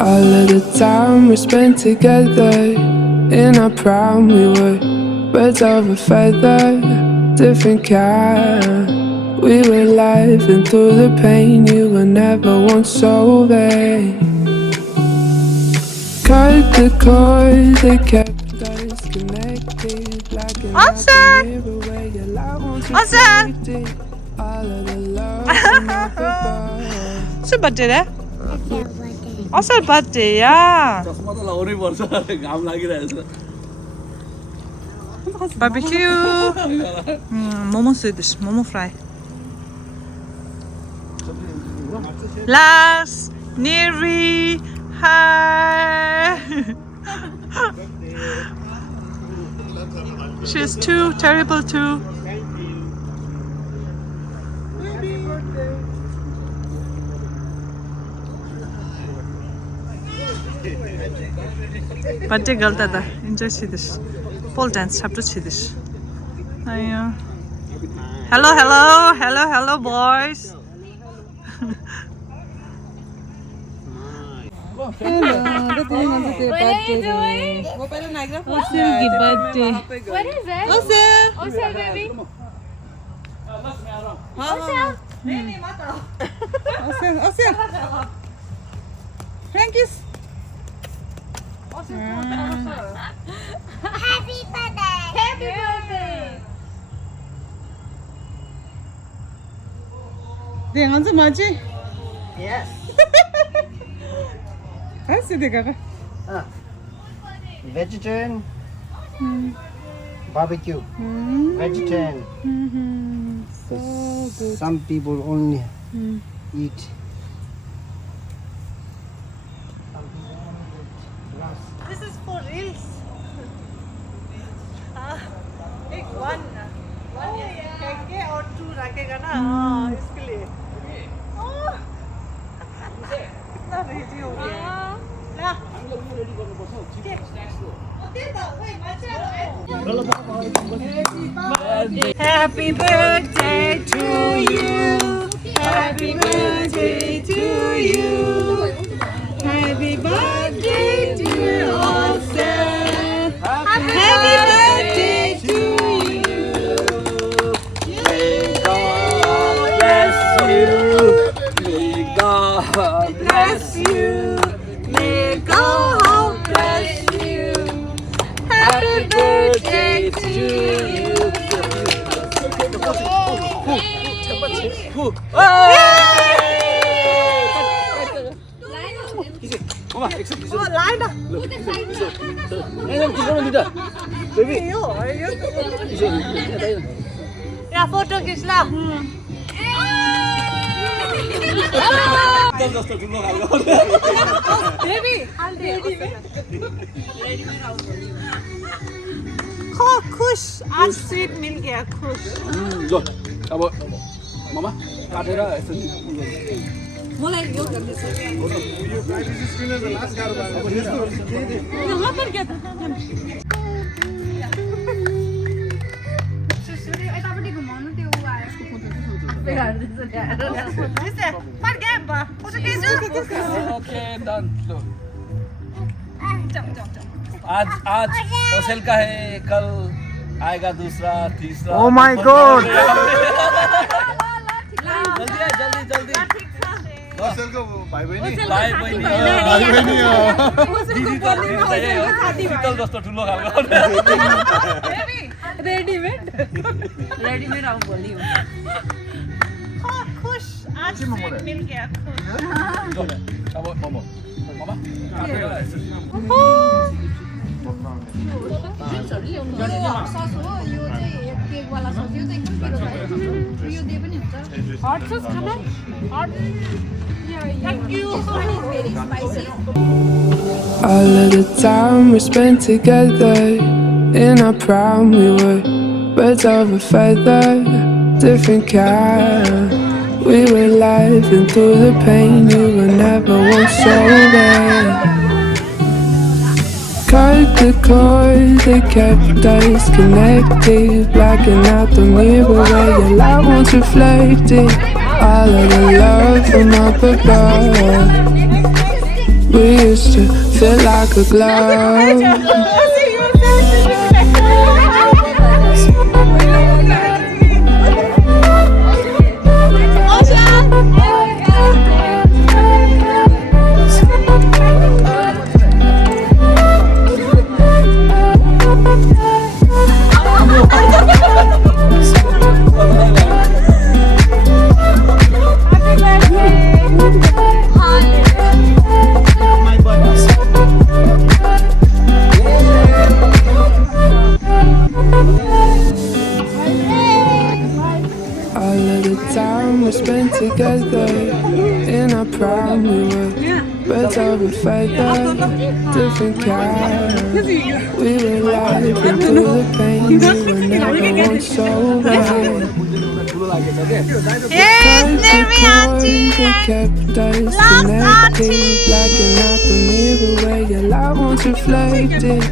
All of the time we spent together in our prime, we were birds of a feather, different kind. We were laughing through the pain, you were never once over. Cut the cord that kept us connected, blacking out the mirror where your light won't reflect it. All of the love from up above. શું birthday રે અસલ birthday યા ચશ્મા તો લાવવો નહીં પડશે ગામ લાગી રહ્યા છે barbecue momo Swedish momo fry લાસ નીરી hi she's too terrible too birthday galta da enjoy chidish pole dance chapter chidish ayo hello hello hello hello boys Hello, what are you doing? Happy birthday. What is it? Osel. Osel, baby. Osel. Thank you. Happy birthday. Happy birthday. Dengan tu maji. Yes. Kasih deh kakak. Vegetarian barbecue. Vegetarian. So good. Some people only eat. this is for reels एक one फेंके और two रखेगा ना हाँ इसके लिए कितना ready हो गया ला Happy birthday to you. Happy birthday to you. Happy birthday to Osel. Happy birthday to you. May God bless you. May God Bless you. May God bless you. Happy birthday to you. Mama, accept this. Oh, line up. Baby. Yeah, photo kiss lah. Baby, हो खुश आज sweet मिल गया खुश ल अब मामा काटेर यसो मलाई यो गर्नु छ पर क्या यतापट्टि घुमाउनु त्यो उ आयो पर गया बा उसे कैसे ओके डन लो आज आज ओसेल का है कल आएगा दूसरा तीसरा Oh my God! जल्दी है जल्दी जल्दी ओसेल को भाइ बहिनी भाइ बहिनी दिदी त शीतल जस्तो ठुलो खालको रेडीमेड आउँ भोलि खुश आज स्वीट मिल गया खुश अब मोमो मामा काटेर यसो सस हो यो चाहिँ केकवाला सस यो चाहिँ एकदम पिरो छ यो दिए पनि हुन्छ हट सस खाना हट Thank you. Very spicy. All of the time we spent together in our prime, we were birds of a feather, different kind. We were laughing through the pain, you were never once over. Cut the cord that kept us connected, blacking out the mirror where your light won't reflect it. All of the love from up above. We used to feel like a glove. All of the time we spent together in our prime, we were birds of a feather, different kind. We were laughing through the pain, we were never once sober. Yes, Nirmi We kept us connected, blacking out the mirror where your light once reflected.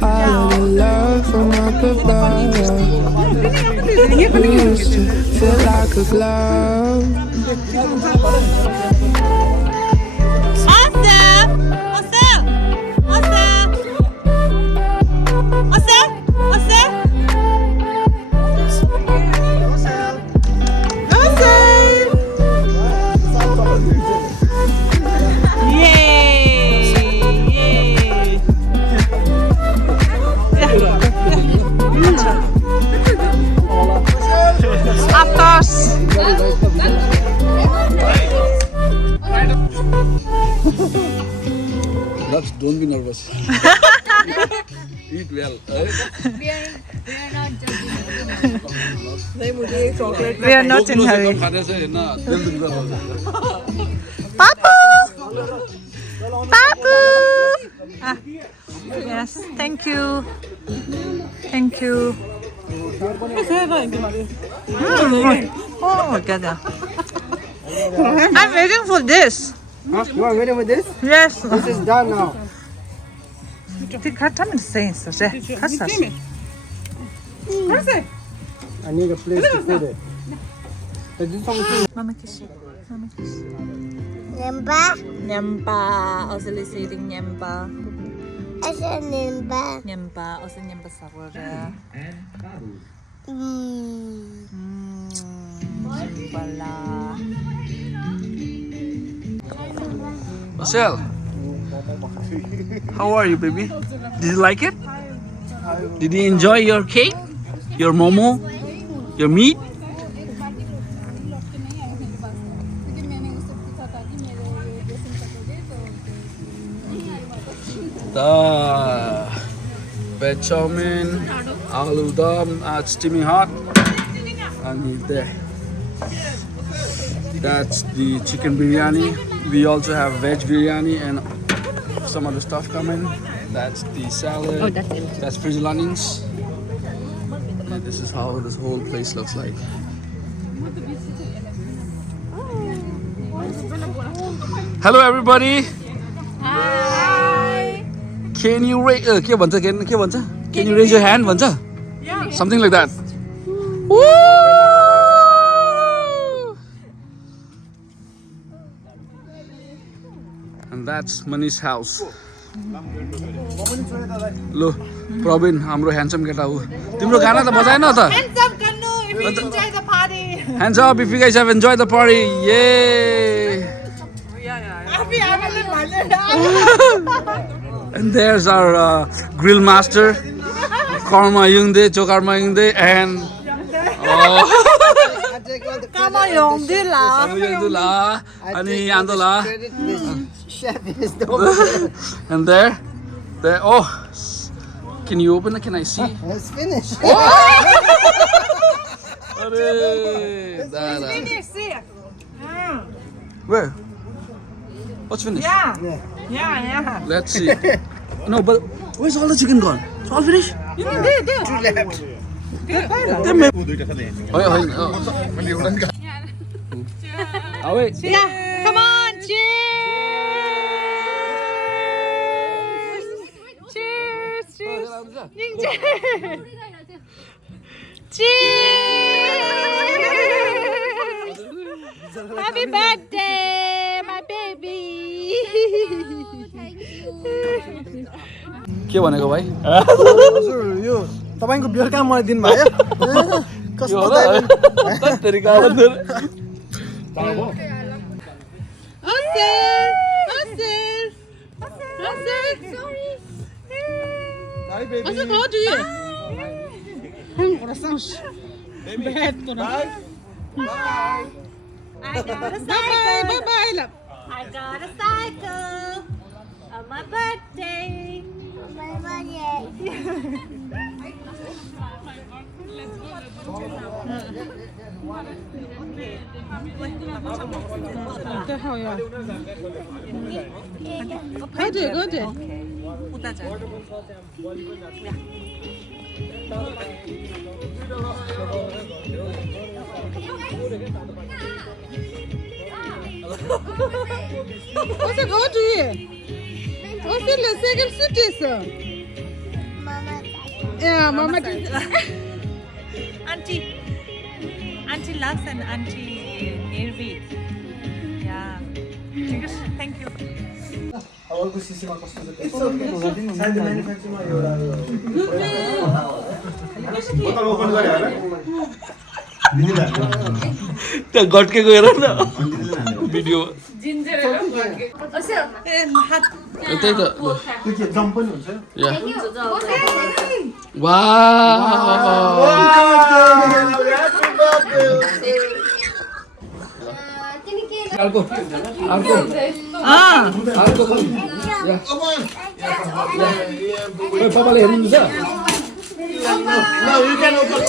All of the love from up above. We used to feel like a glove. Of course. Lux, don't be nervous. Eat well. We are not judging. We are not in hurry. Papu! Papu! Ah, yes, thank you. Thank you. Oh, get that. I'm waiting for this. Huh? You are waiting with this? Yes. This is done now. I need a place to put it. Is this something? Mama kiss. Mama kiss. Nyemba, Nyemba. Also listening Nyemba. asa nyemba. Nyemba. Also Nyemba sarore. Nyembala. Marcel, how are you, baby? Did you like it? Did you enjoy your cake? Your momo? Your meat? The veg chow mein, aloo dum, steaming hot. And there. That's the chicken biryani. We also have veg biryani and some other stuff coming. That's the salad. Oh, that's it. That's frizzled onions. And this is how this whole place looks like. Hello, everybody. Hi. Can you raise? Can you raise your hand? Yeah. Something like that. Woo! And that's Mani's house. Lo, Probin, hamro handsome keta ho. Timro gana ta bajaye na ta? Hands up, Kannu, if you enjoy the party. Hands up if you guys have enjoyed the party. Yay! And there's our grill master, Karma Yungde, Chokarma Yungde, and Kama Yongdi la. Yungdula, Ani Andola. Chef is the one. And there, oh, can you open it? Can I see? It's finished. Where? What's finished? Yeah. Let's see. No, but where's all the chicken gone? It's all finished? Oh, wait. Yeah, come on, cheers! Cheers! Cheers! Happy birthday, my baby! के भनेको भाइ हजुर यो तपाईँको beer काम मलाई दिनुभयो कस्तो तरिका Hi, baby. What's it called to you? Bad to na. Bye. Bye-bye, love. I got a cycle on my birthday. Go there. 우다자. What's it called to you? What's it the second city, Mama. Yeah, Mama. Auntie Lux and Auntie Nirvi. Yeah. Thank you. हावाको सिसीमा कस्तो छ side म्यानुफ्याक्चरमा एउटा बोतल open गरे होला त्यो गट्केको हेर न video त्यही त त्यो के जम्प पनि हुन्छ या वाउ अर्को अर्को अर्को पापाले हेर्नुहुन्छ No, you can open.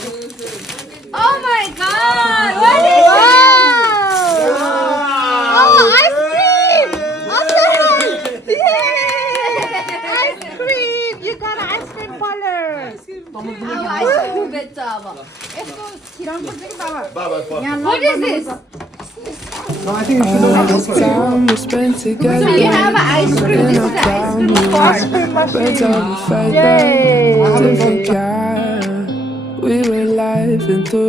Oh my god! What is this? Oh, ice cream! Awesome! Yay! Ice cream! You got ice cream parlor! Ice cream बेच्छ अब यस्तो छिराउनु पर्छ कि बाबा What is this? No, I think you should All this time we spent together So you have ice cream. in This our is the ice town, cream part. birds of a feather, different kind. We were live and through.